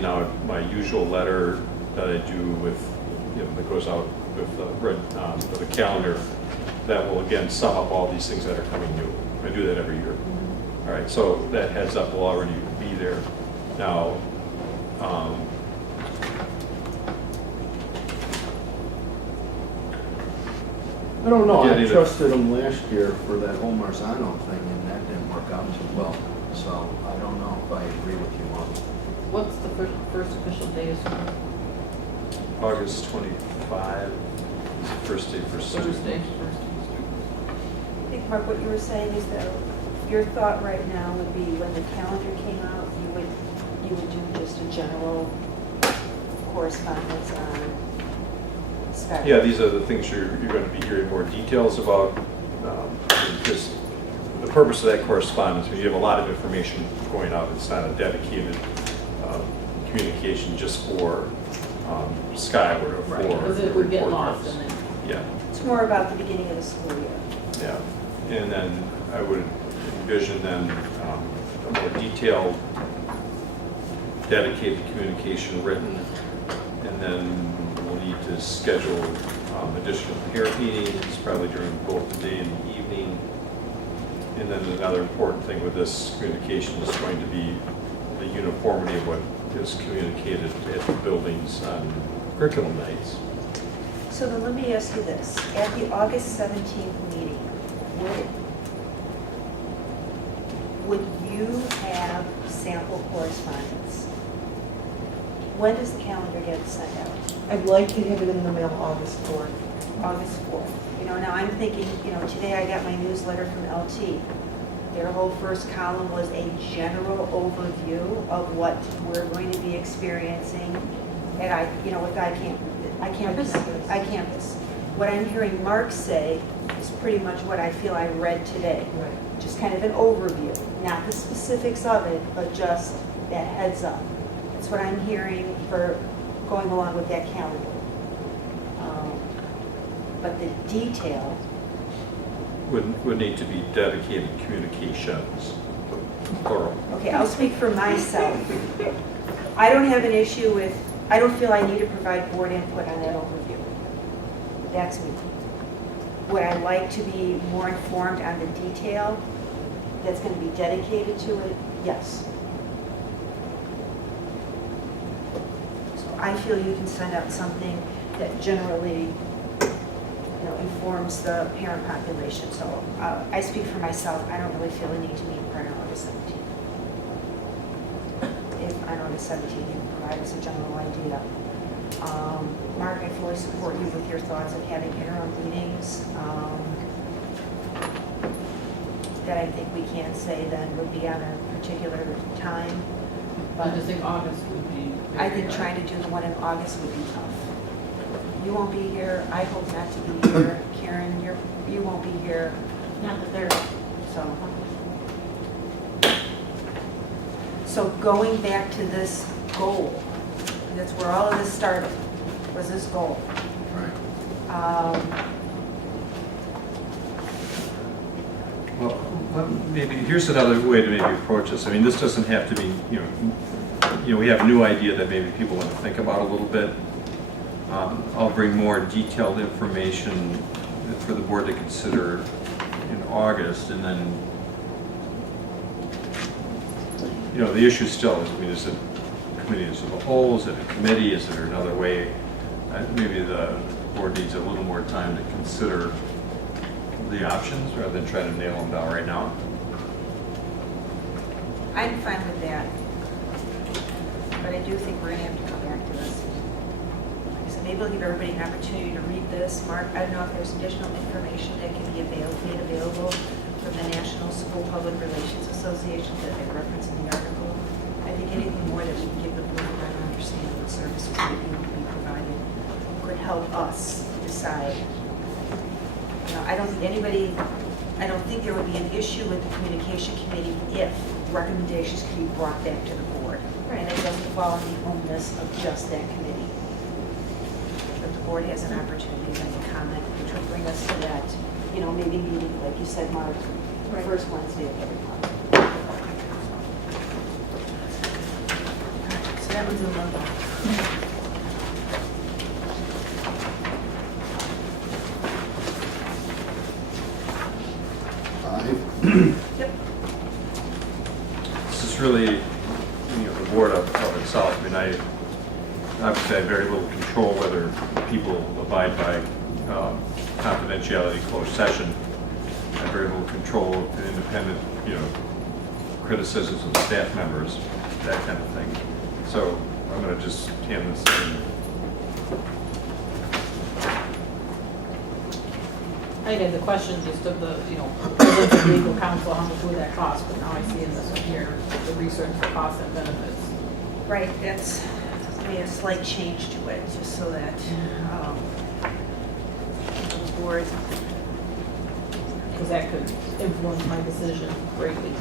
Now, my usual letter that I do with, that goes out with the calendar, that will again sum up all these things that are coming new. I do that every year. All right, so that heads up will already be there. Now, I don't know, Yeah, I neither. trusted them last year for that whole Marzano thing, and that didn't work out too well. So I don't know if I agree with you on it. What's the first official day of school? August 25 is the first day for students. Thursday. I think, Mark, what you were saying is that your thought right now would be when the calendar came out, you would do just a general correspondence on Skype. Yeah, these are the things you're going to be hearing more details about. Because the purpose of that correspondence, when you have a lot of information going out, it's not a dedicated communication just for Skyward or for Right, because it would get report lost cards. in it. Yeah, It's more about the beginning of the school year. yeah. And then I would envision then a more detailed, dedicated communication written, and then we'll need to schedule additional parent meetings, probably during both the day and the evening. And then another important thing with this communication is going to be the uniformity of what is communicated at the buildings on curriculum nights. So then let me ask you this. At the August 17th meeting, would you have sample correspondence? When does the calendar get sent out? I'd like to have it in the mail August 4th. August 4th. Now I'm thinking, today I got my newsletter from LT. Their whole first column was a general overview of what we're going to be experiencing at iCampus. What I'm hearing Mark say is pretty much what I feel I read today. Right. Just kind of an overview, not the specifics of it, but just that heads up. That's what I'm hearing for going along with that calendar. But the detail, Would need to be dedicated communications, plural. okay, I'll speak for myself. I don't have an issue with, I don't feel I need to provide board input on that overview. That's me. Would I like to be more informed on the detail that's going to be dedicated to it? Yes. So I feel you can send out something that generally informs the parent population. So I speak for myself. I don't really feel a need to meet prior to August 17th. If on August 17th you can provide us a general idea. Mark, I fully support you with your thoughts of having interim meetings that I think we can say then would be on a particular time. I just think August would be. I think trying to do the one in August would be tough. You won't be here, I hope not to be here. Karen, you won't be here. Not that they're. So going back to this goal, that's where all of this started, was this goal. Right. Well, maybe, here's another way to maybe approach this. I mean, this doesn't have to be, we have a new idea that maybe people want to think about a little bit. I'll bring more detailed information for the board to consider in August, and then, the issue still is, is it a committee as a whole, is it a committee, is there another way? Maybe the board needs a little more time to consider the options rather than try to nail them down right now. I'm fine with that. But I do think we're gonna have to come back to this. So maybe we'll give everybody an opportunity to read this. Mark, I don't know if there's additional information that can be made available from the National School Public Relations Association that I referenced in the article. I think anything more that we can give the board a better understanding of what services may be provided could help us decide. I don't think there would be an issue with the communication committee if recommendations could be brought back to the board. And it doesn't fall on the onus of just that committee. But the board has an opportunity then to comment, which will bring us to that, maybe meeting, like you said, Mark, first Wednesday of every month. So That one's in limbo. Yep. This is really, the board of itself. I mean, obviously I have very little control whether people abide by confidentiality, closed session. I have very little control of independent, criticisms of staff members, that kind of thing. So I'm going to just hand this in. I had the question just of the, presence of legal counsel, how much would that cost? But now I see in this one here, the research for costs and benefits. Right, that's made a slight change to it, just so that the board. Because that could influence my decision greatly.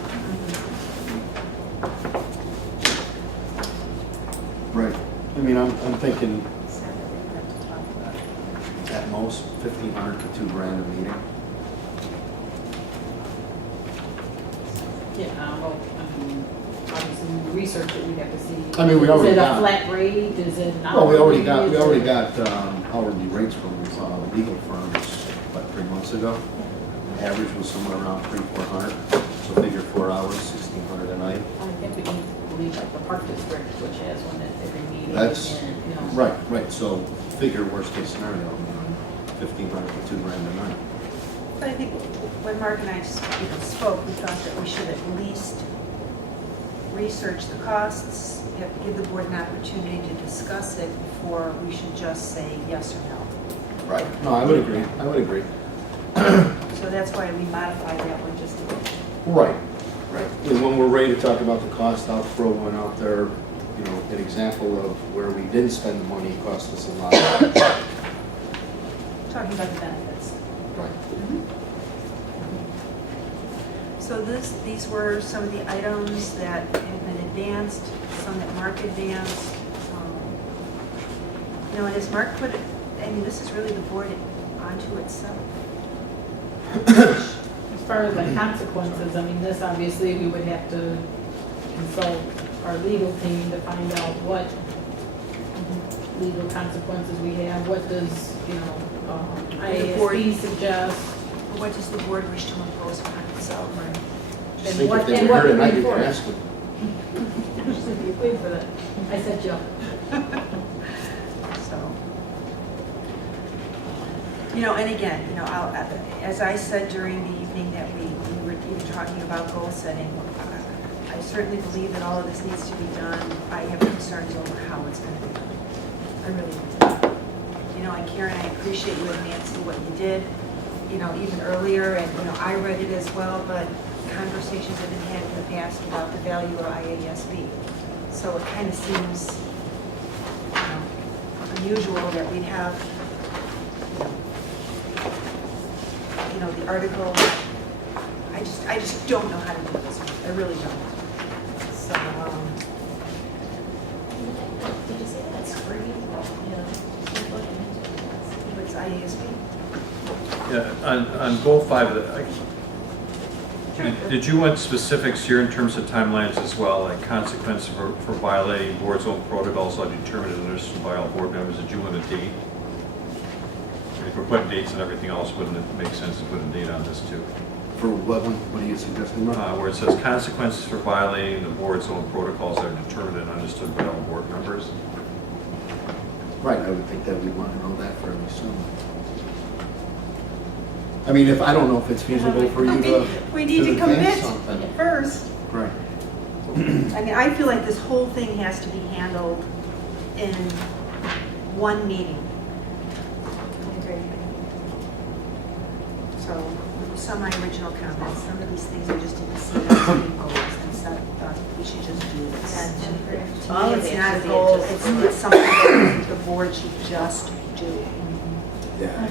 Right. I mean, I'm thinking Sad that we would have to talk about it. at most $1,500 to $2,000 a meeting. Yeah, well, I mean, obviously, when we research it, we have to see. I mean, we already Is it a got- flat rate? Is it not? Well, we already got hourly rates from legal firms, 3 months ago. Average was somewhere around 300-400. So figure 4 hours, 1,600 a night. I think we can believe like the Park District, which has one at every meeting. That's, and, right. So figure worst case scenario, 1,500 to $2,000 a night. But I think when Mark and I spoke, we thought that we should at least research the costs, give the board an opportunity to discuss it before we should just say yes or no. Right. No, I would agree. So that's why we modified that one just a bit. Right. And when we're ready to talk about the cost, I'll throw one out there, an example of where we didn't spend the money, it cost us a lot. Talking about the benefits. Right. So these were some of the items that had been advanced, some that Mark advanced. And as Mark put it, this is really the board onto itself. As far as the consequences, this obviously, we would have to consult our legal team to find out what legal consequences we have. What does, The board- IASB suggest? What does the board wish to impose upon itself? I And think what- if they and were what here we tonight, you report. could ask them. You paid for that. I said Jill. So, and again, as I said during the evening that we were even talking about goal setting, I certainly believe that all of this needs to be done. I have concerns over how it's going to be done. I really do. And Karen, I appreciate you and Nancy, what you did, even earlier, and, I read it as well, but conversations have been had in the past about the value of IASB. So it kind of seems, unusual that we'd have, the article. I just don't know how to do this one. I really don't. So, Did you say that's free? it's IASB. Yeah, on goal 5, did you want specifics here in terms of timelines as well, like consequences for violating board's own protocols are determined and understood by all board members? Did you want a date? If we're putting dates and everything else, wouldn't it make sense to put a date on this too? For what one? What are you suggesting, Mark? Where it says consequences for violating the board's own protocols that are determined and understood by all board members. Right, I would think that we want to know that fairly soon. If I don't know if it's feasible for you to. We need to advance commit something. first. Right. I feel like this whole thing has to be handled in one meeting. So, some of my original comments, some of these things I just didn't see as being goals, and so I thought we should just do this. To me, it's not a goal, it's something that the board should just do. Yeah.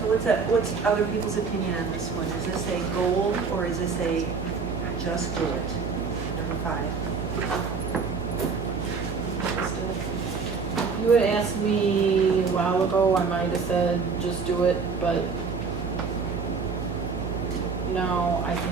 So what's other people's opinion on this one? Is this a goal or is this a just do it? Number 5. Just do it. If you had asked me a while ago, I might have said, just do it, but, know, I can